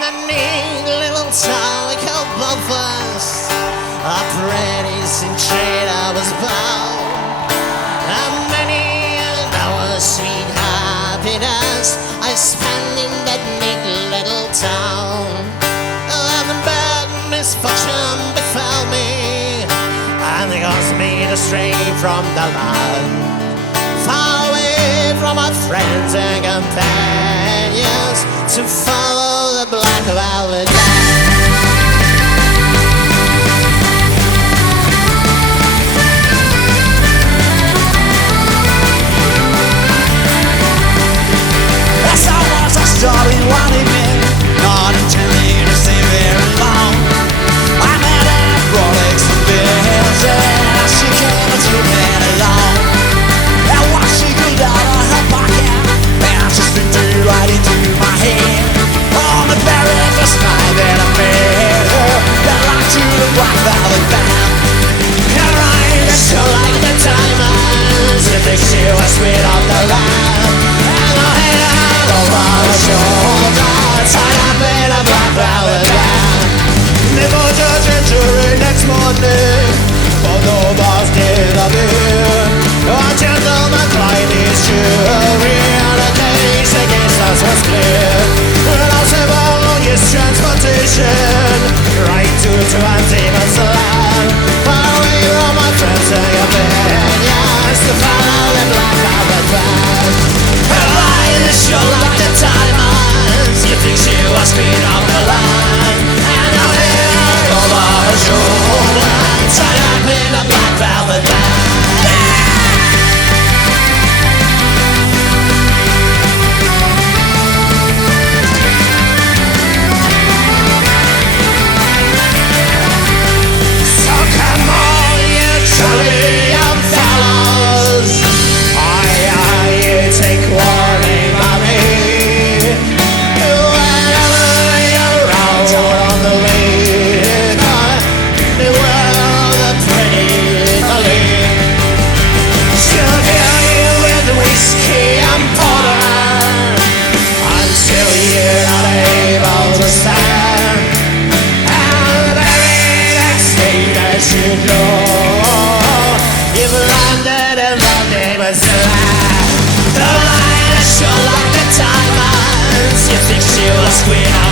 the neat little town called Belfast, apprentice in trade I was bound, and many an hour sweet happiness I spent in that neat little town. And the bad misfortune befell me, and it caused me to stray from the land, far away from my friends and companions, to follow the black velvet band. That's how much I started wanting me, not intending to stay very long. I met a Rolex and Benz, and she came to me along. And while she pulled out of her pocket, and she slipped it right into my hand. On the very first night that I met her, that locked to the black velvet band. Her eyes shone like the diamonds, and the she was sweet on the land. And her hair over her shoulder, tied up in a black velvet band. They put judge and jury next morning, for no boss did I hear. A gentleman cried his jury, and the case against us was clear. And I'll say, well, yes, transportation, right to Antimon's land, far away from my friends and companions, to follow the black velvet band. Her eyes shone like the diamonds, you think she was queen of the land, and her hair over her shoulder, tied up in a black velvet band. The light is shone like the diamonds, you think she was queen